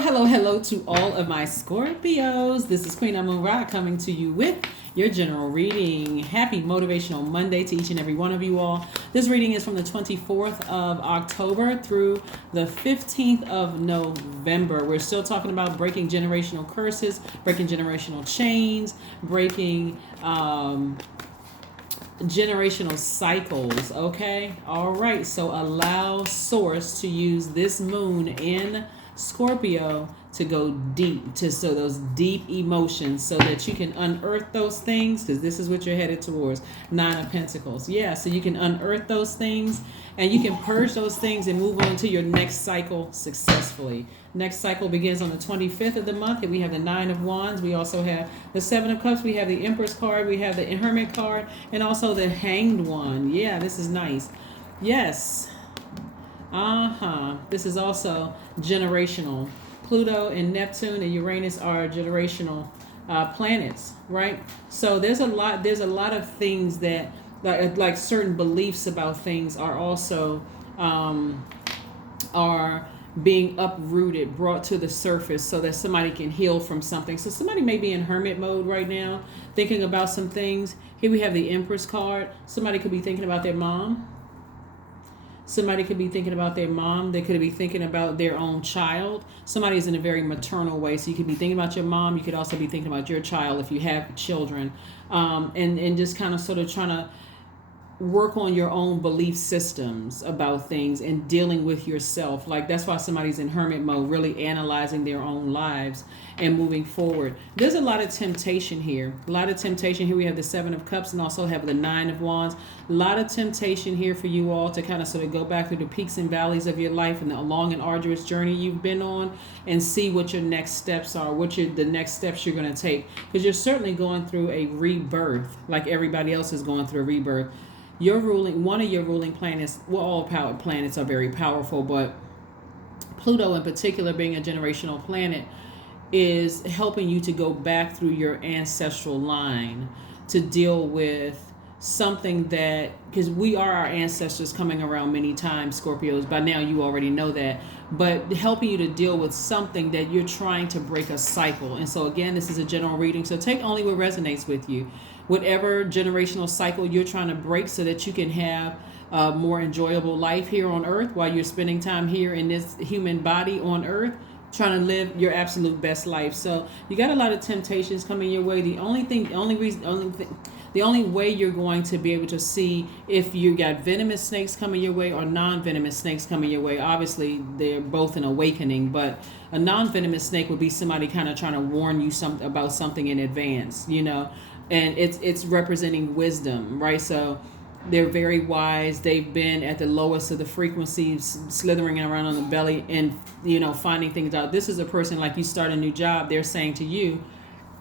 Hello to all of my Scorpios. This is Queen Amun Ra coming to you with your general reading. Happy Motivational Monday to each and every one of you all. This reading is from the 24th of October through the 15th of November. We're still talking about breaking generational curses, breaking generational chains, breaking generational cycles. Okay, all right, so allow source to use this moon in Scorpio to go deep, to so those deep emotions, so that you can unearth those things, because this is what you're headed towards. Nine of Pentacles. Yeah, so you can unearth those things and you can purge those things and move on to your next cycle successfully. Next cycle begins on the 25th of the month, and we have the Nine of Wands. We also have the Seven of Cups. We have the Empress card. We have the Hermit card, and also the Hanged one. Yeah, this is nice. Yes. This is also generational. Pluto and Neptune and Uranus are generational planets, right? So there's a lot of things that like certain beliefs about things are also are being uprooted, brought to the surface so that somebody can heal from something. So somebody may be in hermit mode right now, thinking about some things. Here we have the Empress card. Somebody could be thinking about their mom. Somebody could be thinking about their mom. They could be thinking about their own child. Somebody is in a very maternal way. So you could be thinking about your mom. You could also be thinking about your child if you have children. And just kind of sort of trying to work on your own belief systems about things and dealing with yourself. Like, that's why somebody's in hermit mode, really analyzing their own lives and moving forward. There's a lot of temptation here. A lot of temptation here. We have the Seven of Cups and also have the Nine of Wands. A lot of temptation here for you all to kind of sort of go back through the peaks and valleys of your life and the long and arduous journey you've been on, and see what your next steps are, the next steps you're going to take. Because you're certainly going through a rebirth, like everybody else is going through a rebirth. One of your ruling planets, well, all planets are very powerful, but Pluto in particular, being a generational planet, is helping you to go back through your ancestral line to deal with something that, because we are our ancestors coming around many times, Scorpios. By now you already know that, but helping you to deal with something that you're trying to break a cycle. And so again, this is a general reading, so take only what resonates with you. Whatever generational cycle you're trying to break so that you can have a more enjoyable life here on earth while you're spending time here in this human body on earth, trying to live your absolute best life. So you got a lot of temptations coming your way. The only way you're going to be able to see if you got venomous snakes coming your way or non-venomous snakes coming your way. Obviously, they're both an awakening, but a non-venomous snake would be somebody kind of trying to warn you about something in advance, and it's representing wisdom, right? So they're very wise. They've been at the lowest of the frequencies, slithering around on the belly and, finding things out. This is a person, like, you start a new job, they're saying to you,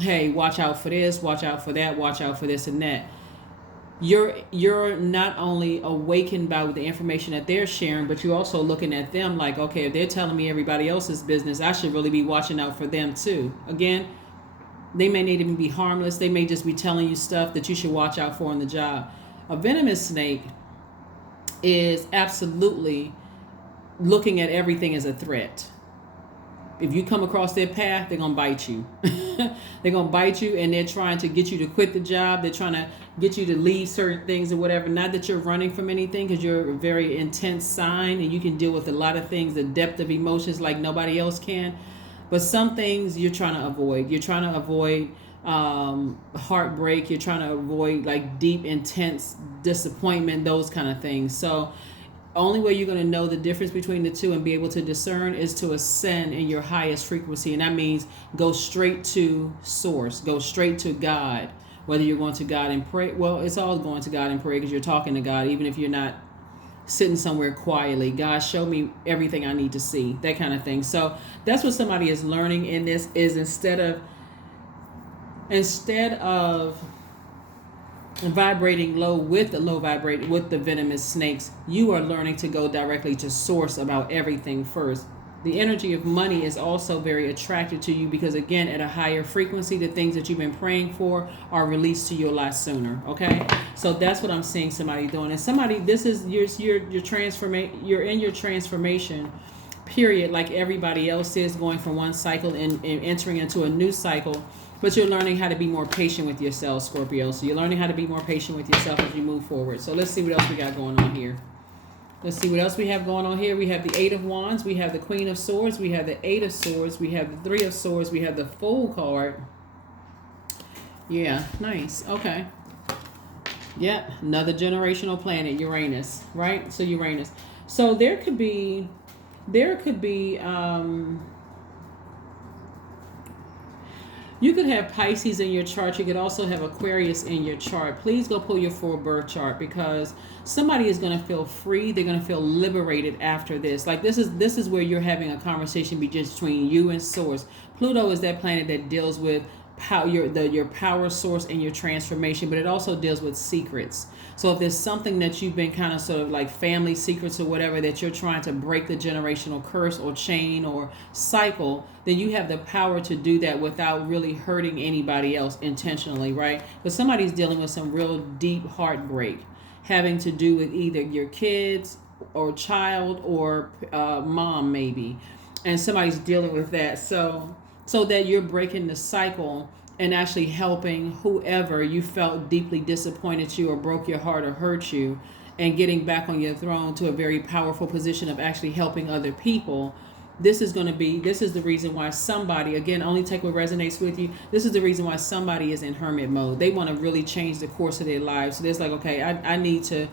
hey, watch out for this, watch out for that, watch out for this and that. You're not only awakened by the information that they're sharing, but you're also looking at them like, okay, if they're telling me everybody else's business, I should really be watching out for them too. Again, they may not even be harmless. They may just be telling you stuff that you should watch out for on the job. A venomous snake is absolutely looking at everything as a threat. If you come across their path, they're going to bite you. They're going to bite you, and they're trying to get you to quit the job. They're trying to get you to leave certain things or whatever. Not that you're running from anything, because you're a very intense sign and you can deal with a lot of things, the depth of emotions like nobody else can. But some things you're trying to avoid. You're trying to avoid heartbreak. You're trying to avoid like deep, intense disappointment, those kind of things. So only way you're going to know the difference between the two and be able to discern is to ascend in your highest frequency. And that means go straight to source, go straight to God. Whether you're going to God and pray, well, it's all going to God and pray, because you're talking to God, even if you're not sitting somewhere quietly. God, show me everything I need to see, that kind of thing. So that's what somebody is learning in this, is instead of vibrating low with the venomous snakes, you are learning to go directly to source about everything first. The energy of money is also very attractive to you, because again, at a higher frequency, the things that you've been praying for are released to you a lot sooner. Okay, so that's what I'm seeing somebody doing. And somebody, this is your transformation. You're in your transformation period like everybody else is, going from one cycle and entering into a new cycle. But you're learning how to be more patient with yourself, Scorpio. So you're learning how to be more patient with yourself as you move forward. So let's see what else we got going on here. Let's see what else we have going on here. We have the Eight of Wands. We have the Queen of Swords. We have the Eight of Swords. We have the Three of Swords. We have the Fool card. Yeah, nice. Okay. Yeah, another generational planet, Uranus, right? So Uranus. So there could be you could have Pisces in your chart. You could also have Aquarius in your chart. Please go pull your full birth chart, because somebody is going to feel free. They're going to feel liberated after this. Like this is where you're having a conversation between you and Source. Pluto is that planet that deals with your power source and your transformation, but it also deals with secrets. So if there's something that you've been kind of sort of like family secrets or whatever, that you're trying to break the generational curse or chain or cycle, then you have the power to do that without really hurting anybody else intentionally, right? But somebody's dealing with some real deep heartbreak having to do with either your kids or child or mom maybe, and somebody's dealing with that. So that you're breaking the cycle and actually helping whoever you felt deeply disappointed you or broke your heart or hurt you, and getting back on your throne to a very powerful position of actually helping other people. This is the reason why somebody, again, only take what resonates with you. This is the reason why somebody is in hermit mode. They want to really change the course of their lives. So there's like, okay, I need to,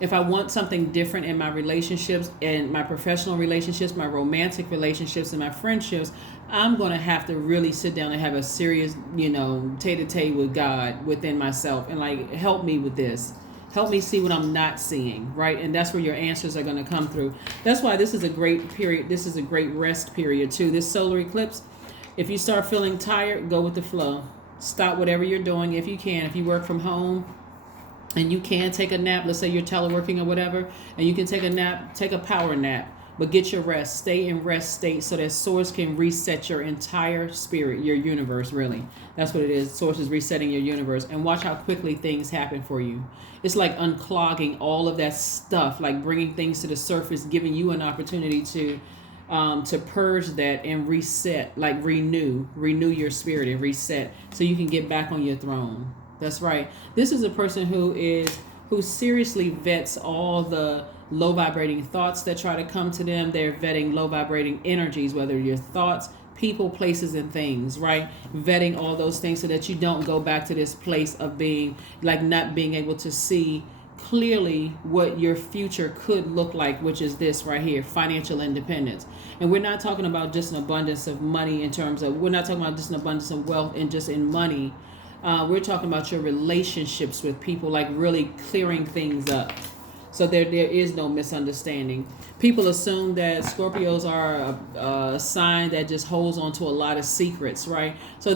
if I want something different in my relationships and my professional relationships, my romantic relationships and my friendships, I'm going to have to really sit down and have a serious, tete-a-tete with God within myself, and like, help me with this. Help me see what I'm not seeing, right? And that's where your answers are going to come through. That's why this is a great period. This is a great rest period too. This solar eclipse, if you start feeling tired, go with the flow. Stop whatever you're doing if you can. If you work from home, and you can take a nap, let's say you're teleworking or whatever, and you can take a nap, take a power nap, but get your rest. Stay in rest state so that Source can reset your entire spirit, your universe, really. That's what it is. Source is resetting your universe. And watch how quickly things happen for you. It's like unclogging all of that stuff, like bringing things to the surface, giving you an opportunity to purge that and reset, like renew your spirit and reset so you can get back on your throne. That's right. This is a person who seriously vets all the low vibrating thoughts that try to come to them. They're vetting low vibrating energies, whether your thoughts, people, places, and things, right? Vetting all those things so that you don't go back to this place of being like not being able to see clearly what your future could look like, which is this right here, financial independence. And we're not talking about just an abundance of money we're not talking about just an abundance of wealth and just in money. We're talking about your relationships with people, like really clearing things up. So there is no misunderstanding. People assume that Scorpios are a sign that just holds on to a lot of secrets, right? So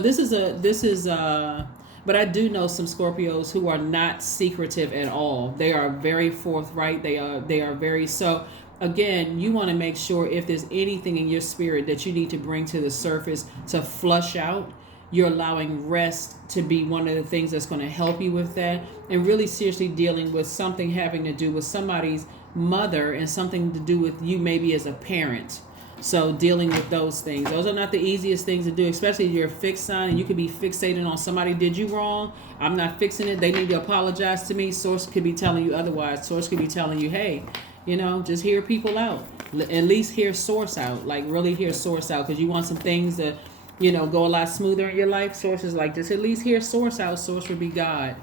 but I do know some Scorpios who are not secretive at all. They are very forthright. They are very, so again, you want to make sure if there's anything in your spirit that you need to bring to the surface to flush out, you're allowing rest to be one of the things that's going to help you with that, and really seriously dealing with something having to do with somebody's mother and something to do with you maybe as a parent. So dealing with those things. Those are not the easiest things to do, especially if you're a fixed sign and you could be fixated on somebody did you wrong. I'm not fixing it. They need to apologize to me. Source could be telling you otherwise. Source could be telling you, hey, just hear people out. At least hear Source out. Like really hear Source out, because you want some things to go a lot smoother in your life. Source is like, just at least hear Source out. Source would be God.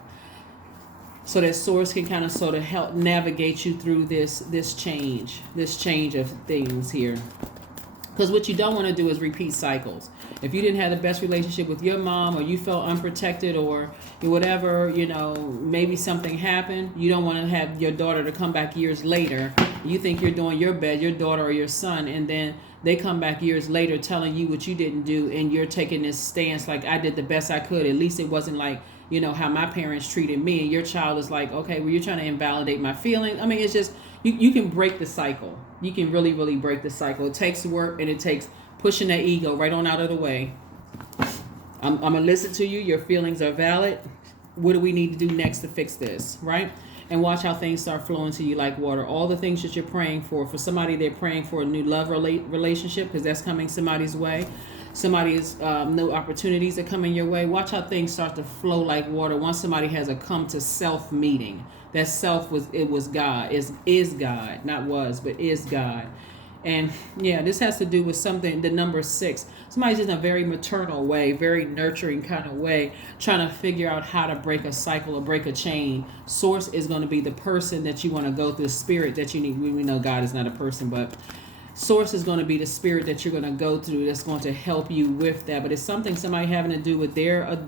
So that Source can kind of sort of help navigate you through this change of things here. Because what you don't want to do is repeat cycles. If you didn't have the best relationship with your mom, or you felt unprotected, or whatever, maybe something happened, you don't want to have your daughter to come back years later. You think you're doing your best, your daughter or your son, and then they come back years later telling you what you didn't do, and you're taking this stance like, I did the best I could. At least it wasn't like, how my parents treated me. And your child is like, okay, well, you're trying to invalidate my feelings. I mean, it's just, you can break the cycle. You can really, really break the cycle. It takes work, and it takes pushing that ego right on out of the way. I'm going to listen to you. Your feelings are valid. What do we need to do next to fix this, right? and watch how things start flowing to you like water. All the things that you're praying for somebody, they're praying for a new love relationship, because that's coming somebody's way. Somebody's new opportunities are coming your way. Watch how things start to flow like water once somebody has a come to self meeting. That self was God, is God, not was, but is God. And yeah, this has to do with something, the number 6. Somebody's in a very maternal way, very nurturing kind of way, trying to figure out how to break a cycle or break a chain. Source is going to be the person that you want to go through, the spirit that you need. We know God is not a person, but Source is going to be the spirit that you're going to go through that's going to help you with that. But it's somebody having to do with their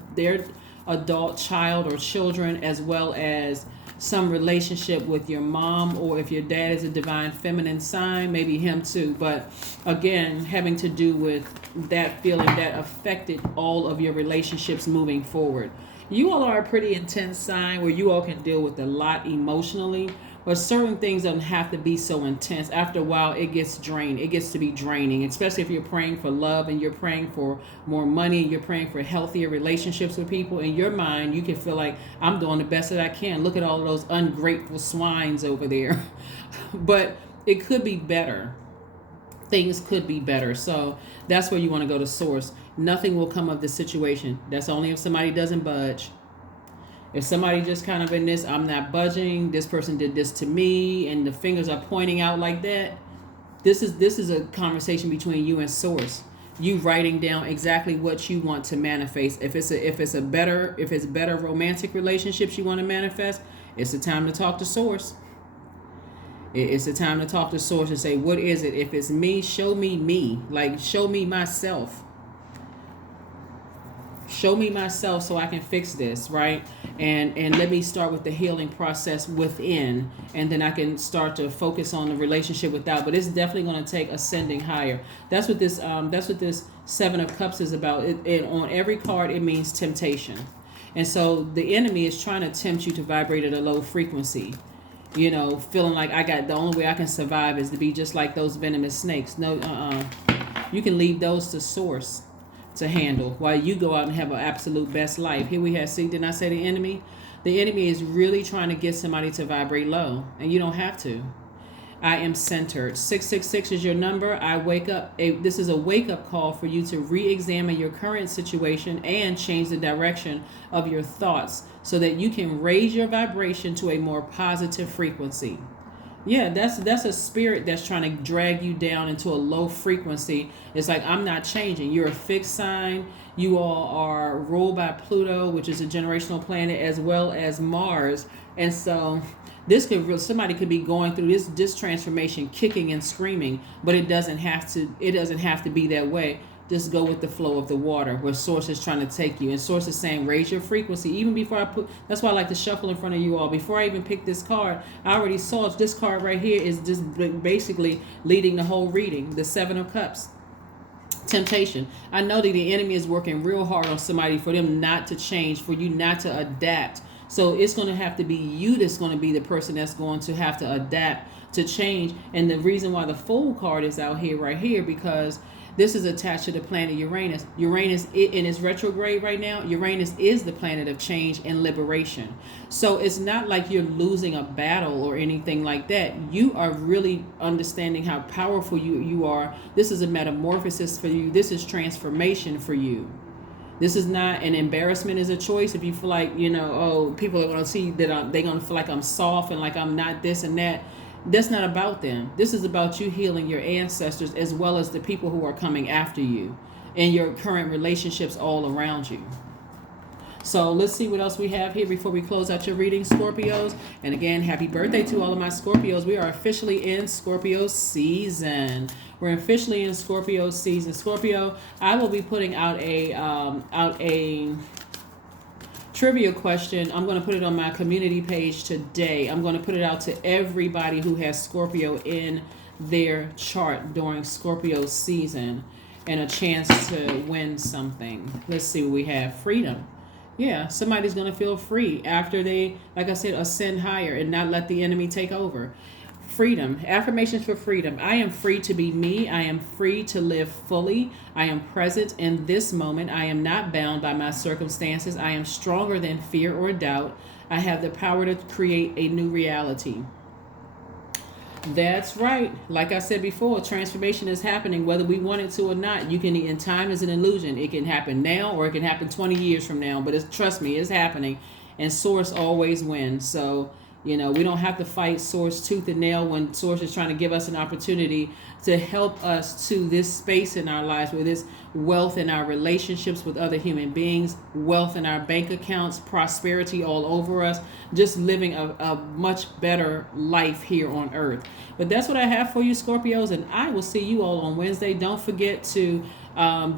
adult child or children, as well as some relationship with your mom, or if your dad is a divine feminine sign, maybe him too. But again, having to do with that feeling that affected all of your relationships moving forward. You all are a pretty intense sign where you all can deal with a lot emotionally, but certain things don't have to be so intense. After a while, it gets drained. It gets to be draining, especially if you're praying for love and you're praying for more money, and you're praying for healthier relationships with people. In your mind, you can feel like, I'm doing the best that I can. Look at all of those ungrateful swines over there. But it could be better. Things could be better. So that's where you want to go to source. Nothing will come of the situation. That's only if somebody doesn't budge. If somebody just kind of in this, I'm not budging, this person did this to me, and the fingers are pointing out like that, this is a conversation between you and source. You writing down exactly what you want to manifest. If it's better romantic relationships you want to manifest, it's the time to talk to source. It's the time to talk to source and say, what is it? If it's me, show me, like show me myself. Show me myself so I can fix this, right? And let me start with the healing process within, and then I can start to focus on the relationship without. But it's definitely going to take ascending higher. That's what this 7 of Cups is about. It on every card, it means temptation. And so the enemy is trying to tempt you to vibrate at a low frequency. You know, feeling like the only way I can survive is to be just like those venomous snakes. No, you can leave those to source to handle while you go out and have an absolute best life. Here we have, see, didn't I say the enemy? The enemy is really trying to get somebody to vibrate low, and you don't have to. I am centered. 666 is your number. I wake up. This is a wake-up call for you to re-examine your current situation and change the direction of your thoughts so that you can raise your vibration to a more positive frequency. Yeah, that's a spirit that's trying to drag you down into a low frequency. It's like, I'm not changing. You're a fixed sign. You all are ruled by Pluto, which is a generational planet, as well as Mars. And so somebody could be going through this transformation, kicking and screaming, but it doesn't have to be that way. Just go with the flow of the water where source is trying to take you. And source is saying, raise your frequency. Even before that's why I like to shuffle in front of you all. Before I even pick this card, I already saw this card right here is just basically leading the whole reading. The 7 of Cups. Temptation. I know that the enemy is working real hard on somebody for them not to change, for you not to adapt. So it's going to have to be you that's going to be the person that's going to have to adapt to change. And the reason why the Fool card is out here right here, because this is attached to the planet Uranus. Uranus in its retrograde right now. Uranus is the planet of change and liberation. So it's not like you're losing a battle or anything like that. You are really understanding how powerful you are. This is a metamorphosis for you. This is transformation for you. This is not an embarrassment as a choice. If you feel like, people are going to see that they're going to feel like I'm soft and like I'm not this and that. That's not about them. This is about you healing your ancestors as well as the people who are coming after you and your current relationships all around you. So let's see what else we have here before we close out your reading, Scorpios. And again, happy birthday to all of my Scorpios. We are officially in Scorpio season. We're officially in Scorpio season. Scorpio, I will be putting out a trivia question. I'm going to put it on my community page today. I'm going to put it out to everybody who has Scorpio in their chart during Scorpio season and a chance to win something. Let's see what we have. Freedom. Yeah, somebody's going to feel free after they, like I said, ascend higher and not let the enemy take over. Freedom. Affirmations for freedom. I am free to be me. I am free to live fully. I am present in this moment. I am not bound by my circumstances. I am stronger than fear or doubt. I have the power to create a new reality. That's right. Like I said before, transformation is happening whether we want it to or not. You can, and time is an illusion. It can happen now or it can happen 20 years from now. But trust me, it's happening. And Source always wins. So, we don't have to fight Source tooth and nail when Source is trying to give us an opportunity to help us to this space in our lives where this wealth in our relationships with other human beings, wealth in our bank accounts, prosperity all over us, just living a much better life here on earth. But that's what I have for you, Scorpios, and I will see you all on Wednesday. Don't forget to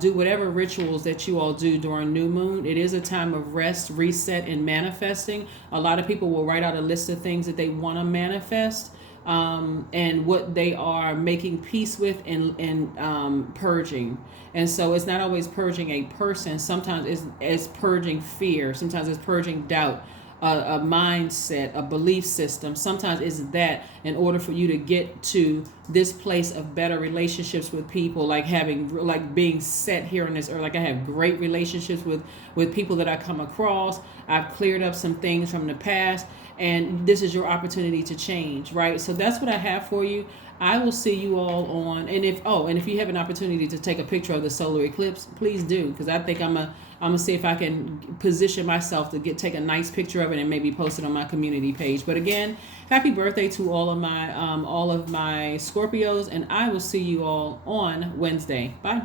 do whatever rituals that you all do during new moon. It is a time of rest, reset, and manifesting. A lot of people will write out a list of things that they want to manifest, and what they are making peace with and purging. And so it's not always purging a person. Sometimes it's purging fear. Sometimes it's purging doubt. A mindset, a belief system. Sometimes it's that in order for you to get to this place of better relationships with people, like being set here on this earth. Like I have great relationships with people that I come across. I've cleared up some things from the past, and this is your opportunity to change, right? So that's what I have for you. I will see you all on, and if you have an opportunity to take a picture of the solar eclipse, please do, because I think I'm gonna see if I can position myself to take a nice picture of it and maybe post it on my community page. But again, happy birthday to all of my Scorpios, and I will see you all on Wednesday. Bye.